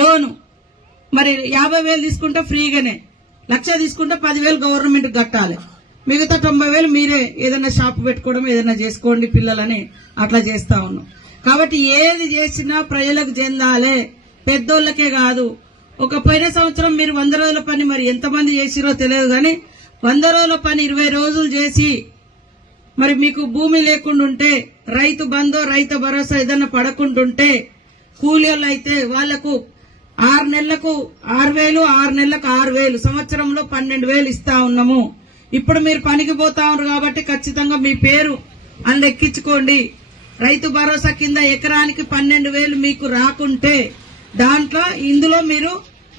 లోను మరి 50,000 తీసుకుంటే ఫ్రీగానే, 1,00,000 తీసుకుంటే 10,000 గవర్నమెంట్ కట్టాలి, మిగతా 90,000 మీరే ఏదైనా షాప్ పెట్టుకోవడం ఏదైనా చేసుకోండి పిల్లలని అట్లా చేస్తా ఉన్నాం. కాబట్టి ఏది చేసినా ప్రజలకు చెందాలే, పెద్దోళ్ళకే కాదు. ఒక పోయిన సంవత్సరం మీరు 100 రోజుల పని మరి ఎంతమంది చేసిరో తెలియదు కానీ 100 రోజుల పని 20 రోజులు చేసి మరి మీకు భూమి లేకుండా ఉంటే, రైతు బంధో రైతు భరోసా ఏదైనా పడకుంటుంటే, కూలీలు అయితే వాళ్లకు 6 నెలలకు 6,000, 6 నెలలకు 6,000, సంవత్సరంలో 12,000 ఇస్తా ఉన్నాము. ఇప్పుడు మీరు పనికి పోతా ఉన్నారు కాబట్టి ఖచ్చితంగా మీ పేరు అందులో ఎక్కించుకోండి. రైతు భరోసా కింద ఎకరానికి 12,000 మీకు రాకుంటే దాంట్లో ఇందులో మీరు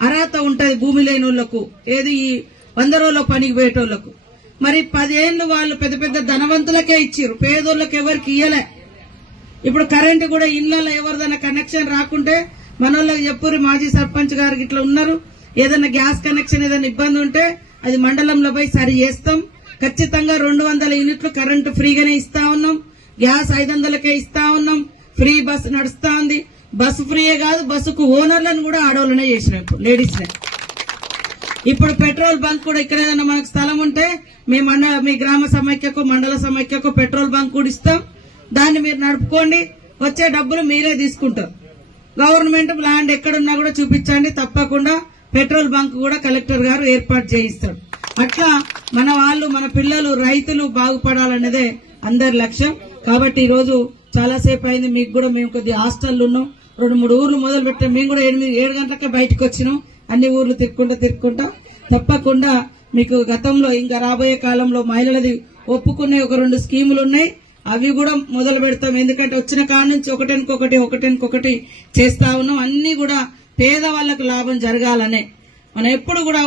అర్హత ఉంటది భూమి లేని వాళ్లకు, ఏది 100 రోజుల పనికి పోయేటోళ్లకు. మరి 10 ఏళ్లు వాళ్ళు పెద్ద పెద్ద ధనవంతులకే ఇచ్చిరు, పేదోళ్లకు ఎవరికి ఇయ్యలే. ఇప్పుడు కరెంటు కూడా ఇళ్లలో ఎవరిదైనా కనెక్షన్ రాకుంటే మన వాళ్ళకి చెప్పురు, మాజీ సర్పంచ్ గారికి ఇట్లా ఉన్నారు, ఏదైనా గ్యాస్ కనెక్షన్ ఏదైనా ఇబ్బంది ఉంటే అది మండలంలో పోయి సరి చేస్తాం. ఖచ్చితంగా 200 యూనిట్లు కరెంటు ఫ్రీగానే ఇస్తా ఉన్నాం, గ్యాస్ 500కే ఇస్తా ఉన్నాం, ఫ్రీ బస్సు నడుస్తా ఉంది. బస్సు ఫ్రీయే కాదు, బస్సుకు ఓనర్లను కూడా ఆడవాళ్ళనే చేసినాం, ఇప్పుడు లేడీస్ నే. ఇప్పుడు పెట్రోల్ బంక్ కూడా ఇక్కడ ఏదైనా మనకు స్థలం ఉంటే మీ గ్రామ సమైక్యకు మండల సమైక్యకు పెట్రోల్ బంక్ కూడా ఇస్తాం, దాన్ని మీరు నడుపుకోండి, వచ్చే డబ్బులు మీరే తీసుకుంటారు. గవర్నమెంట్ ల్యాండ్ ఎక్కడున్నా కూడా చూపించండి, తప్పకుండా పెట్రోల్ బంక్ కూడా కలెక్టర్ గారు ఏర్పాటు చేయిస్తాడు. అట్లా మన వాళ్ళు మన పిల్లలు రైతులు బాగుపడాలన్నదే అందరి లక్ష్యం. కాబట్టి ఈ రోజు చాలాసేపు అయింది, మీకు కూడా మేము కొద్ది హాస్టల్ ఉన్నాం, 2-3 ఊర్లు మొదలు పెట్టాం. మేము కూడా 7 గంటలకే బయటకు వచ్చినాం, అన్ని ఊర్లు తిరుక్కుంటా తప్పకుండా మీకు గతంలో ఇంకా రాబోయే కాలంలో మహిళలది ఒప్పుకునే ఒక 2 స్కీములు ఉన్నాయి, అవి కూడా మొదలు పెడతాం. ఎందుకంటే వచ్చిన కాడ నుంచి ఒకటెనుకొకటి చేస్తా ఉన్నాం. అన్ని కూడా పేదవాళ్లకు లాభం జరగాలనే. మనం ఎప్పుడు కూడా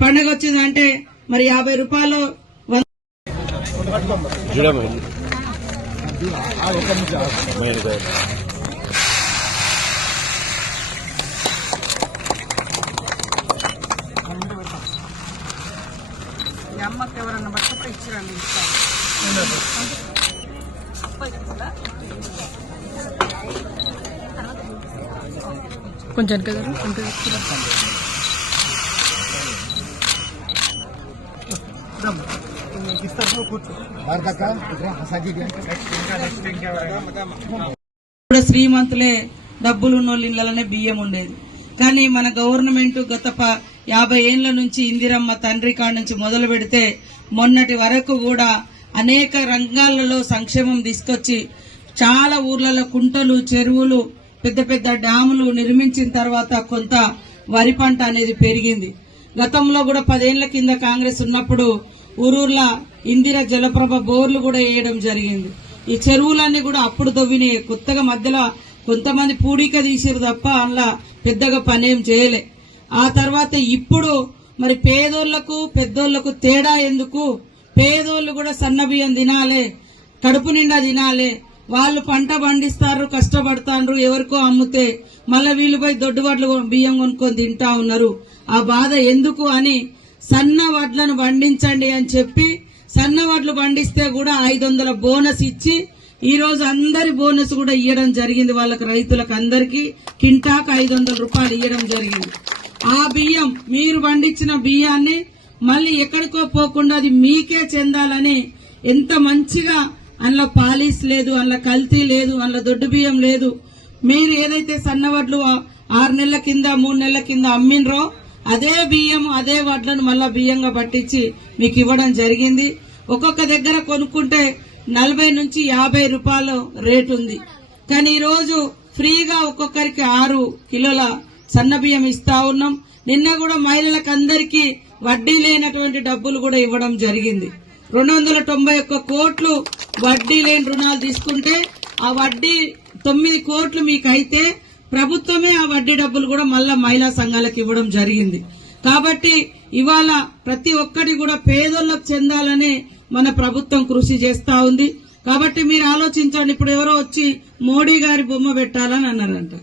పండగ వచ్చిందంటే మరి 50 రూపాయలు అమ్మకి ఎవరన్నా బట్టపై ఇచ్చిరండి, కొంచెం కదా శ్రీమంతులే డబ్బులు ఉన్న ఇళ్లలోనే బియ్యం ఉండేది. కానీ మన గవర్నమెంట్ గత 50 ఏళ్ల నుంచి ఇందిరమ్మ తండ్రి కాడ నుంచి మొదలు పెడితే మొన్నటి వరకు కూడా అనేక రంగాలలో సంక్షేమం తీసుకొచ్చి చాలా ఊర్లలో కుంటలు, చెరువులు, పెద్ద పెద్ద డ్యాములు నిర్మించిన తర్వాత కొంత వరి పంట అనేది పెరిగింది. గతంలో కూడా 10 ఏళ్ల కింద కాంగ్రెస్ ఉన్నప్పుడు ఊరూర్ల ఇందిర జలప్రభ బోర్లు కూడా వేయడం జరిగింది. ఈ చెరువులన్నీ కూడా అప్పుడు తవ్వినాయి, కొత్తగా మధ్యలో కొంతమంది పూడిక తీసిరు తప్ప అందులో పెద్దగా పనేం చేయలే. ఆ తర్వాత ఇప్పుడు మరి పేదోళ్లకు పెద్దోళ్లకు తేడా ఎందుకు? పేదోళ్లు కూడా సన్న బియ్యం తినాలే, కడుపు నిండా తినాలే. వాళ్ళు పంట పండిస్తారు, కష్టపడతారు, ఎవరికో అమ్ముతే మళ్ళా వీళ్ళు పోయి దొడ్డు వడ్లు బియ్యం కొనుక్కొని తింటా ఉన్నారు. ఆ బాధ ఎందుకు అని సన్న వడ్లను పండించండి అని చెప్పి సన్న వడ్లు పండిస్తే కూడా 500 బోనస్ ఇచ్చి ఈ రోజు అందరి బోనస్ కూడా ఇవ్వడం జరిగింది. వాళ్ళకి రైతులకు అందరికీ కింటాకు 500 రూపాయలు ఇవ్వడం జరిగింది. ఆ బియ్యం మీరు పండించిన బియ్యాన్ని మళ్ళీ ఎక్కడికో పోకుండా అది మీకే చెందాలని ఎంత మంచిగా, అందులో పాలిస్ లేదు, అందులో కల్తీ లేదు, అందులో దొడ్డు బియ్యం లేదు. మీరు ఏదైతే సన్నవడ్లు 6 నెలల కింద 3 నెలల కింద అమ్మినరో అదే బియ్యం అదే వడ్లను మళ్ళా బియ్యంగా పట్టించి మీకు ఇవ్వడం జరిగింది. ఒక్కొక్క దగ్గర కొనుక్కుంటే 40 నుంచి 50 రూపాయలు రేటు ఉంది. కానీ ఈ రోజు ఫ్రీగా ఒక్కొక్కరికి 6 కిలోల సన్న బియ్యం ఇస్తా ఉన్నాం. నిన్న కూడా మహిళలకు అందరికీ వడ్డీ లేనటువంటి డబ్బులు కూడా ఇవ్వడం జరిగింది. 291 కోట్లు వడ్డీ లేని రుణాలు తీసుకుంటే ఆ వడ్డీ 9 కోట్లు మీకు అయితే ప్రభుత్వమే ఆ వడ్డీ డబ్బులు కూడా మళ్ళా మహిళా సంఘాలకు ఇవ్వడం జరిగింది. కాబట్టి ఇవాళ ప్రతి ఒక్కటి కూడా పేదోళ్లకు చెందాలని మన ప్రభుత్వం కృషి చేస్తా ఉంది. కాబట్టి మీరు ఆలోచించండి. ఇప్పుడు ఎవరో వచ్చి మోడీ గారి బొమ్మ పెట్టాలని అన్నారంట.